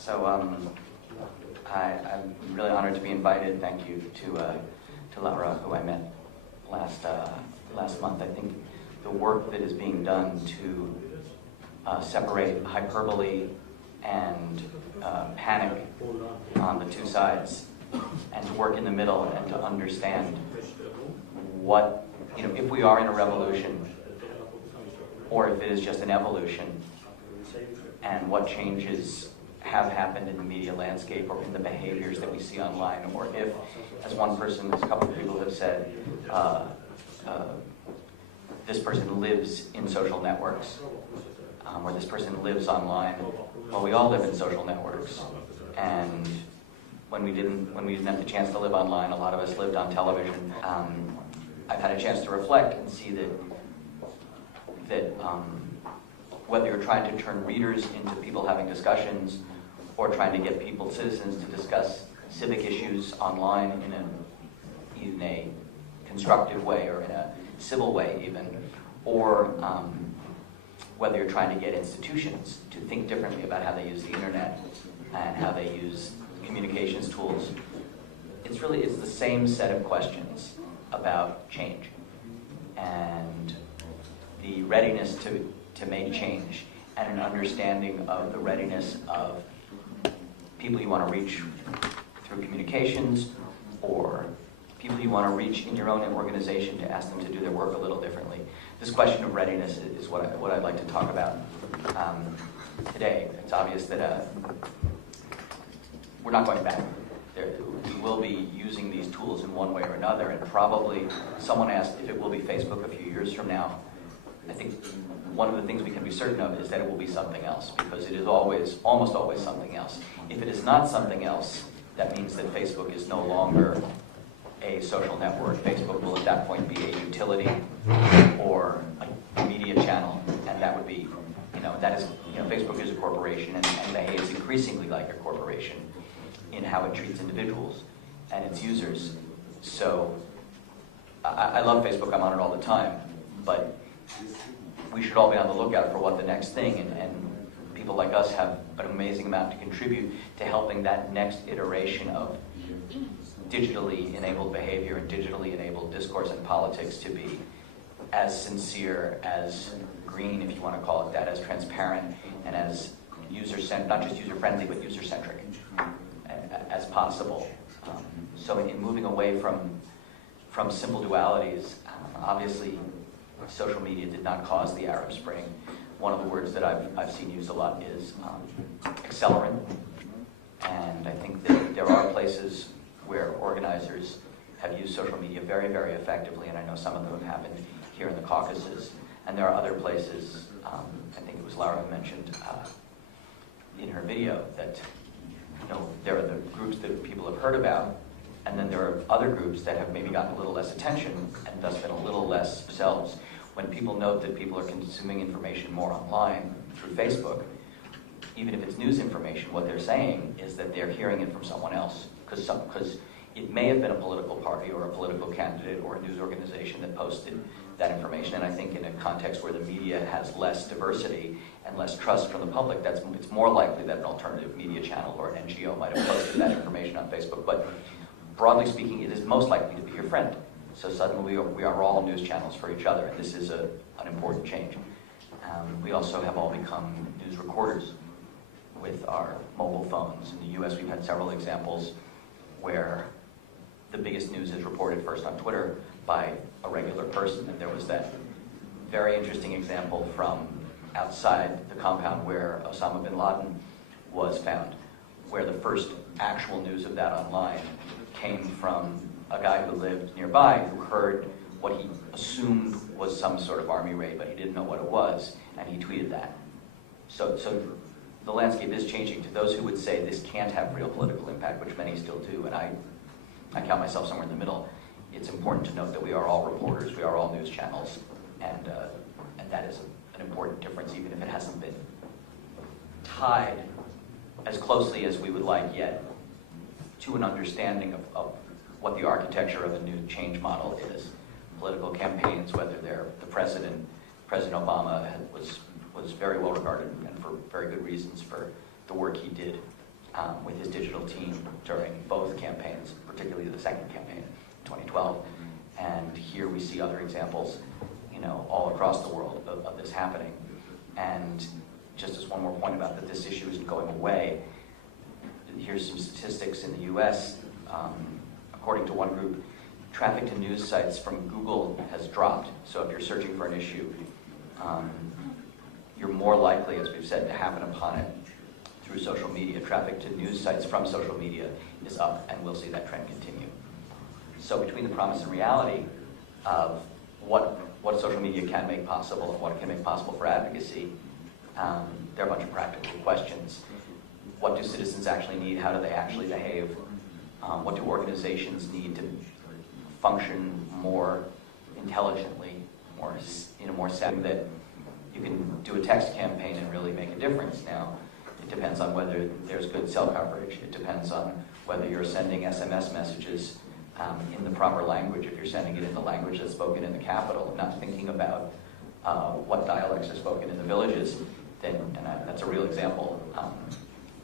So I'm really honored to be invited. Thank you to Laura, who I met last month. I think the work that is being done to separate hyperbole and panic on the two sides, and to work in the middle and to understand what, if we are in a revolution or if it is just an evolution, and what changes have happened in the media landscape or in the behaviors that we see online, or if, as one person, as a couple of people have said, this person lives in social networks, or this person lives online. Well, we all live in social networks, and when we didn't have the chance to live online, a lot of us lived on television. I've had a chance to reflect and see that whether you're trying to turn readers into people having discussions, or trying to get people, citizens, to discuss civic issues online in a constructive way or in a civil way even, or whether you're trying to get institutions to think differently about how they use the internet and how they use communications tools. It's the same set of questions about change and the readiness to make change, and an understanding of the readiness of people you want to reach through communications, or people you want to reach in your own organization to ask them to do their work a little differently. This question of readiness is what I'd like to talk about today. It's obvious that we're not going back. We will be using these tools in one way or another, and probably someone asked if it will be Facebook a few years from now. I think one of the things we can be certain of is that it will be something else, because it is almost always something else. If it is not something else, that means that Facebook is no longer a social network. Facebook will at that point be a utility or a media channel, and that would be, Facebook is a corporation and behaves increasingly like a corporation in how it treats individuals and its users. So I love Facebook, I'm on it all the time, but we should all be on the lookout for what the next thing, and people like us have an amazing amount to contribute to helping that next iteration of digitally enabled behavior and digitally enabled discourse and politics to be as sincere, as green, if you want to call it that, as transparent, and as user-centered, not just user-friendly, but user-centric as possible. So in moving away from simple dualities, obviously social media did not cause the Arab Spring. One of the words that I've seen used a lot is accelerant, and I think that there are places where organizers have used social media very, very effectively, and I know some of them have happened here in the Caucasus, and there are other places, I think it was Laura who mentioned in her video, that there are the groups that people have heard about, and then there are other groups that have maybe gotten a little less attention and thus been a little less themselves. When people note that people are consuming information more online through Facebook, even if it's news information, what they're saying is that they're hearing it from someone else, because it may have been a political party or a political candidate or a news organization that posted that information. And I think in a context where the media has less diversity and less trust from the public, it's more likely that an alternative media channel or an NGO might have posted that information on Facebook. But broadly speaking, it is most likely to be your friend. So suddenly we are all news channels for each other, and this is an important change. We also have all become news recorders with our mobile phones. In the US, we've had several examples where the biggest news is reported first on Twitter by a regular person. And there was that very interesting example from outside the compound where Osama bin Laden was found, where the first actual news of that online came from a guy who lived nearby who heard what he assumed was some sort of army raid, but he didn't know what it was, and he tweeted that. So the landscape is changing. To those who would say this can't have real political impact, which many still do, and I count myself somewhere in the middle, it's important to note that we are all reporters, we are all news channels, and that is an important difference, even if it hasn't been tied as closely as we would like yet to an understanding of what the architecture of a new change model is. Political campaigns, whether they're the President Obama was very well regarded, and for very good reasons, for the work he did with his digital team during both campaigns, particularly the second campaign in 2012. And here we see other examples, all across the world of this happening. And just as one more point about that this issue isn't going away, here's some statistics in the US. According to one group, traffic to news sites from Google has dropped. So if you're searching for an issue, you're more likely, as we've said, to happen upon it through social media. Traffic to news sites from social media is up, and we'll see that trend continue. So between the promise and reality of what social media can make possible and what it can make possible for advocacy, there are a bunch of practical questions. What do citizens actually need? How do they actually behave? What do organizations need to function more intelligently, in a more setting that you can do a text campaign and really make a difference? Now, it depends on whether there's good cell coverage. It depends on whether you're sending SMS messages in the proper language. If you're sending it in the language that's spoken in the capital, not thinking about what dialects are spoken in the villages, then, that's a real example,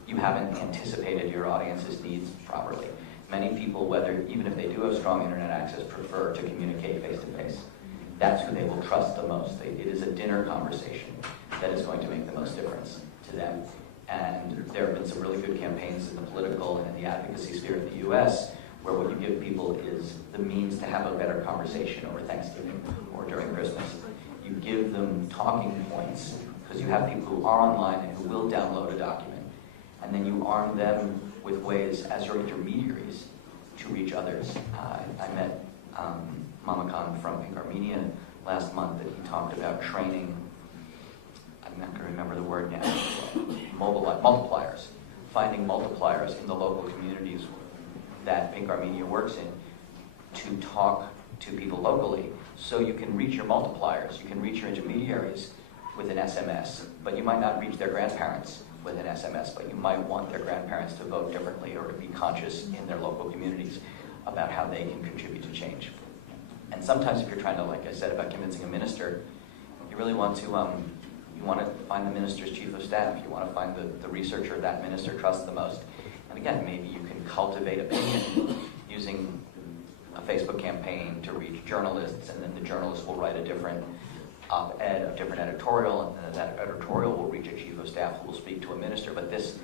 you haven't anticipated your audience's needs properly. Many people, even if they do have strong internet access, prefer to communicate face-to-face. That's who they will trust the most. It is a dinner conversation that is going to make the most difference to them. And there have been some really good campaigns in the political and in the advocacy sphere of the US where what you give people is the means to have a better conversation over Thanksgiving or during Christmas. You give them talking points because you have people who are online and who will download a document. And then you arm them with ways, as your intermediaries, to reach others. I met Mama Khan from Pink Armenia last month, and he talked about training, I'm not going to remember the word now, multipliers. Finding multipliers in the local communities that Pink Armenia works in to talk to people locally so you can reach your multipliers, you can reach your intermediaries with an SMS, but you might not reach their grandparents with an SMS, but you might want their grandparents to vote differently or to be conscious in their local communities about how they can contribute to change. And sometimes if you're trying to, like I said about convincing a minister, you really want to, you want to find the minister's chief of staff, you want to find the researcher that minister trusts the most. And again, maybe you can cultivate opinion using a Facebook campaign to reach journalists, and then the journalists will write a different op-ed, a different editorial, and then that editorial will reach a chief of staff who will speak to a minister. But this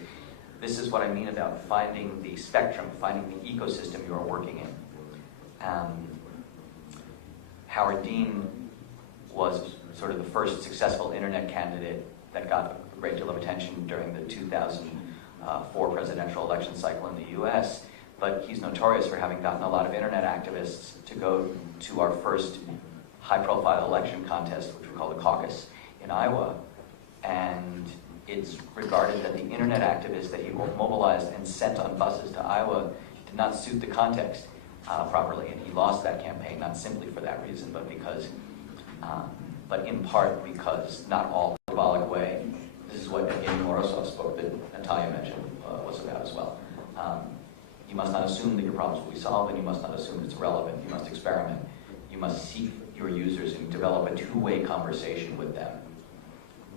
is what I mean about finding the spectrum, finding the ecosystem you are working in. Howard Dean was sort of the first successful internet candidate that got a great deal of attention during the 2004 presidential election cycle in the US, but he's notorious for having gotten a lot of internet activists to go to our first high-profile election contest, which we call the caucus, in Iowa. And it's regarded that the internet activists that he mobilized and sent on buses to Iowa did not suit the context properly, and he lost that campaign, not simply for that reason, but because, but in part because not all symbolic way. This is what Evgeny Morozov's book that Natalia mentioned was about as well. You must not assume that your problems will be solved, and you must not assume it's irrelevant. You must experiment. You must seek your users and develop a two-way conversation with them.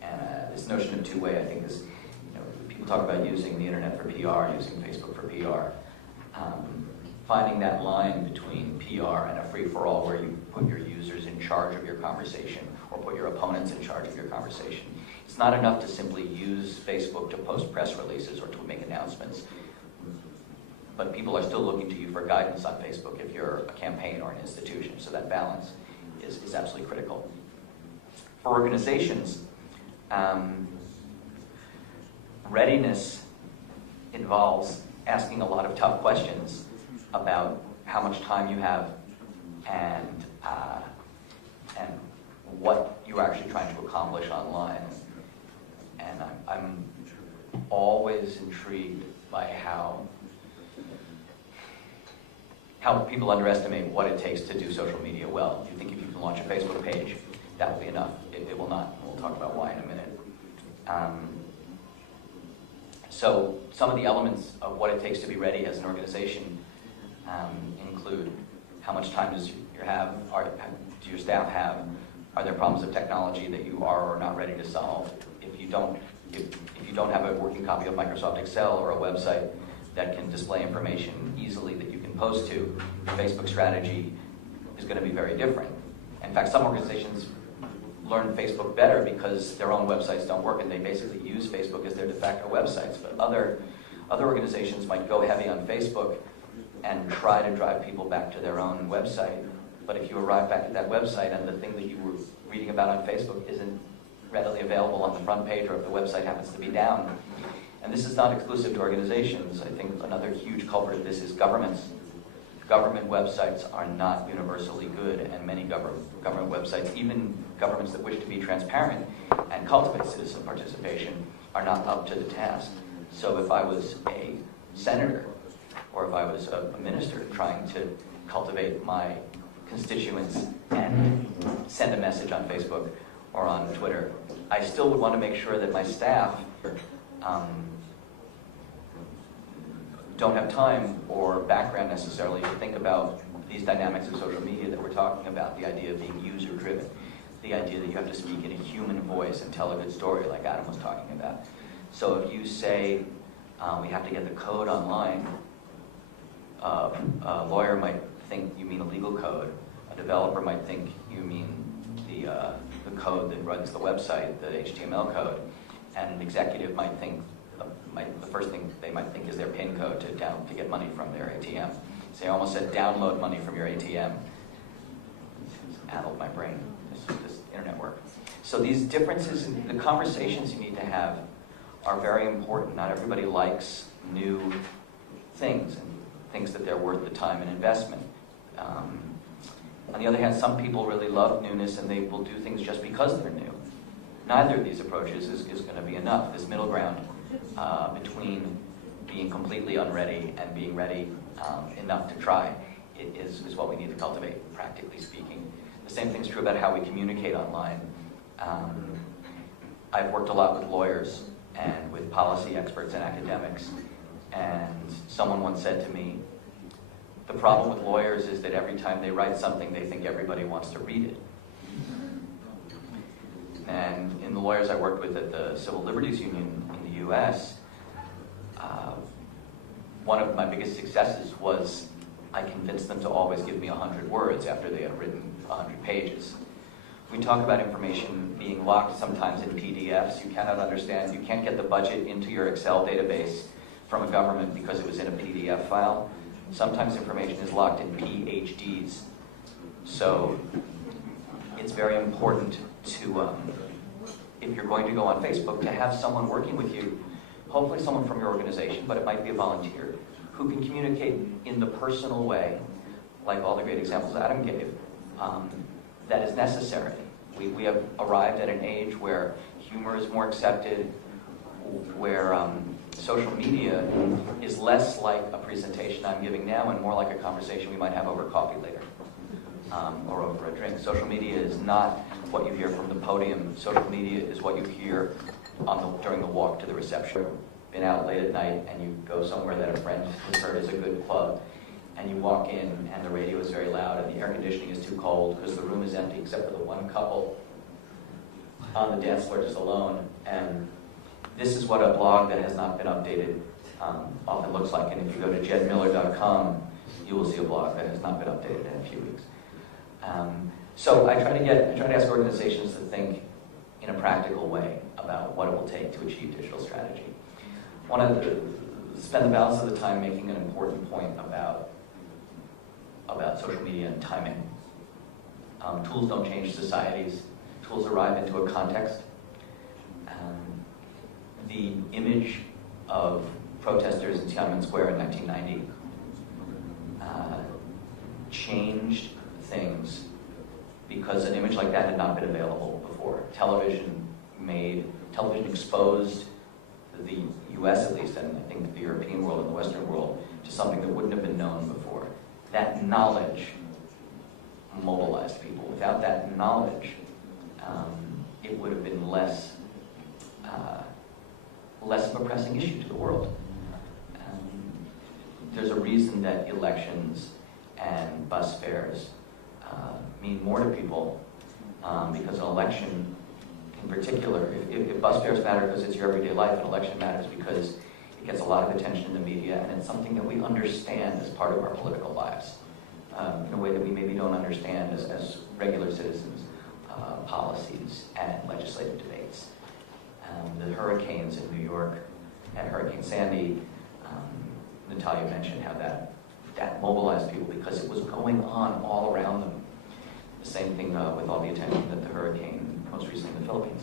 And this notion of two-way, I think, is, people talk about using the internet for PR, using Facebook for PR. Finding that line between PR and a free-for-all where you put your users in charge of your conversation or put your opponents in charge of your conversation. It's not enough to simply use Facebook to post press releases or to make announcements. But people are still looking to you for guidance on Facebook if you're a campaign or an institution. So that balance is absolutely critical. For organizations, readiness involves asking a lot of tough questions about how much time you have and what you're actually trying to accomplish online. And I'm always intrigued by how people underestimate what it takes to do social media well. You think if you can launch a Facebook page, that will be enough. It will not. We'll talk about why in a minute. So some of the elements of what it takes to be ready as an organization include how much time do your staff have? Are there problems of technology that you are or not ready to solve? If you don't have a working copy of Microsoft Excel or a website that can display information easily that you can post to, the Facebook strategy is going to be very different. In fact, some organizations learn Facebook better because their own websites don't work, and they basically use Facebook as their de facto websites. But other organizations might go heavy on Facebook and try to drive people back to their own website. But if you arrive back at that website and the thing that you were reading about on Facebook isn't readily available on the front page, or if the website happens to be down. And this is not exclusive to organizations. I think another huge culprit of this is governments. Government websites are not universally good, and many government websites, even governments that wish to be transparent and cultivate citizen participation, are not up to the task. So if I was a senator, or if I was a minister trying to cultivate my constituents and send a message on Facebook or on Twitter, I still would want to make sure that my staff don't have time or background necessarily to think about these dynamics of social media that we're talking about, the idea of being user-driven, the idea that you have to speak in a human voice and tell a good story like Adam was talking about. So if you say, we have to get the code online, a lawyer might think you mean a legal code, a developer might think you mean the code that runs the website, the HTML code, and an executive might think, the first thing they might think is their PIN code to get money from their ATM. So I almost said download money from your ATM. Addled my brain, this internet work. So these differences, the conversations you need to have are very important. Not everybody likes new things and thinks that they're worth the time and investment. On the other hand, some people really love newness and they will do things just because they're new. Neither of these approaches is going to be enough. This middle ground between being completely unready and being ready enough to try is what we need to cultivate, practically speaking. The same thing's true about how we communicate online. I've worked a lot with lawyers and with policy experts and academics, and someone once said to me, the problem with lawyers is that every time they write something, they think everybody wants to read it. And in the lawyers I worked with at the Civil Liberties Union in the US, one of my biggest successes was I convinced them to always give me 100 words after they had written 100 pages. We talk about information being locked sometimes in PDFs. You cannot understand, you can't get the budget into your Excel database from a government because it was in a PDF file. Sometimes information is locked in PhDs. So it's very important to, if you're going to go on Facebook, to have someone working with you, hopefully someone from your organization, but it might be a volunteer, who can communicate in the personal way, like all the great examples Adam gave, that is necessary. We have arrived at an age where humor is more accepted, where social media is less like a presentation I'm giving now and more like a conversation we might have over coffee later, or over a drink. Social media is not what you hear from the podium. Social media is what you hear during the walk to the reception. Been out late at night and you go somewhere that a friend has heard is a good club, and you walk in and the radio is very loud and the air conditioning is too cold because the room is empty except for the one couple on the dance floor just alone. And this is what a blog that has not been updated often looks like. And if you go to jedmiller.com, you will see a blog that has not been updated in a few weeks. So I try to ask organizations to think in a practical way about what it will take to achieve digital strategy. I want to spend the balance of the time making an important point about social media and timing. Tools don't change societies. Tools arrive into a context. The image of protesters in Tiananmen Square in 1990 changed things because an image like that had not been available before. Television exposed the US at least, and I think the European world and the Western world, to something that wouldn't have been known before. That knowledge mobilized people. Without that knowledge, it would have been less of a pressing issue to the world. There's a reason that elections and bus fares mean more to people, because an election in particular. If bus fares matter because it's your everyday life, and election matters because it gets a lot of attention in the media, and it's something that we understand as part of our political lives, in a way that we maybe don't understand as regular citizens, policies and legislative debates. The hurricanes in New York and Hurricane Sandy, Natalia mentioned how that mobilized people because it was going on all around them. The same thing with all the attention that the hurricane, most recently in the Philippines,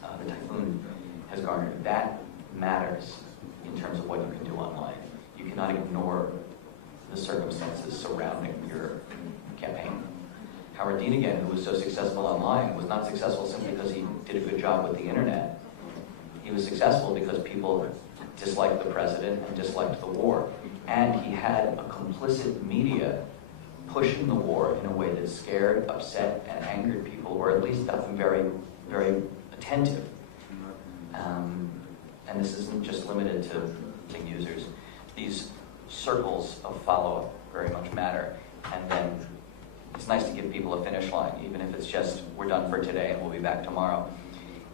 the typhoon has garnered. That matters in terms of what you can do online. You cannot ignore the circumstances surrounding your campaign. Howard Dean, again, who was so successful online, was not successful simply because he did a good job with the internet. He was successful because people disliked the president and disliked the war. And he had a complicit media pushing the war in a way that scared, upset, and angered people, or at least got them very, very attentive. And this isn't just limited to users. These circles of follow-up very much matter. And then it's nice to give people a finish line, even if it's just, we're done for today and we'll be back tomorrow.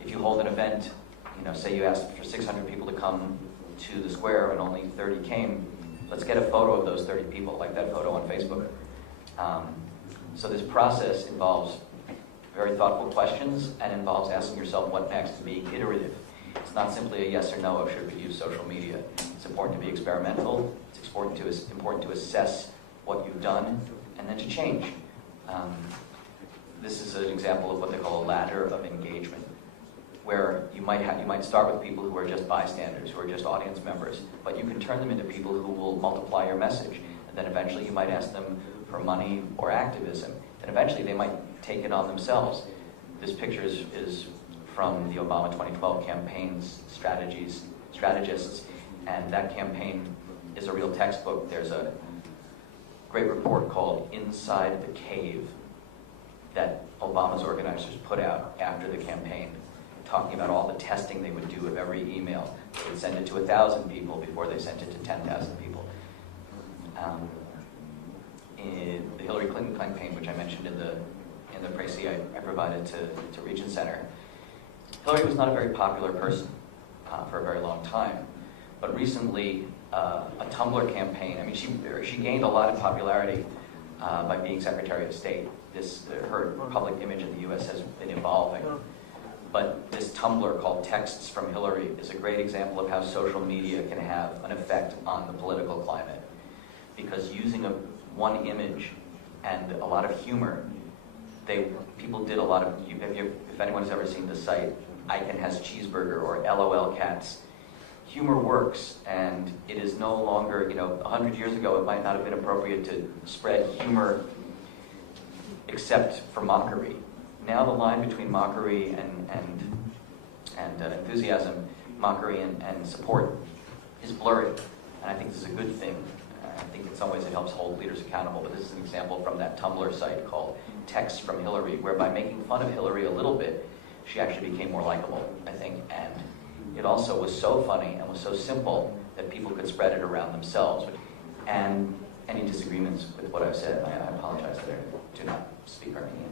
If you hold an event, say you asked for 600 people to come to the square and only 30 came, let's get a photo of those 30 people, like that photo on Facebook. So this process involves very thoughtful questions and involves asking yourself what next, being iterative. It's not simply a yes or no of should we use social media. It's important to be experimental. It's important to assess what you've done and then to change. This is an example of what they call a ladder of engagement, where you might start with people who are just bystanders, who are just audience members, but you can turn them into people who will multiply your message. And then eventually you might ask them for money or activism. And eventually they might take it on themselves. This picture is from the Obama 2012 campaign's strategists, and that campaign is a real textbook. There's a great report called Inside the Cave that Obama's organizers put out after the campaign, talking about all the testing they would do of every email. They would send it to 1,000 people before they sent it to 10,000 people. In the Hillary Clinton campaign, which I mentioned in the précis I provided to Regent Center, Hillary was not a very popular person for a very long time, but recently a Tumblr campaign. I mean, she gained a lot of popularity by being Secretary of State. Her public image in the U.S. has been evolving. But this Tumblr called Texts from Hillary is a great example of how social media can have an effect on the political climate. Because using one image and a lot of humor, people did a lot of, if anyone's ever seen the site, Icon Has Cheeseburger or LOL Cats, humor works, and it is no longer, 100 years ago it might not have been appropriate to spread humor except for mockery. Now the line between mockery and enthusiasm, mockery and support is blurry, and I think this is a good thing. I think in some ways it helps hold leaders accountable, but this is an example from that Tumblr site called Texts from Hillary, where by making fun of Hillary a little bit, she actually became more likable, I think, and it also was so funny and was so simple that people could spread it around themselves. And any disagreements with what I've said, I apologize that I do not speak Armenian.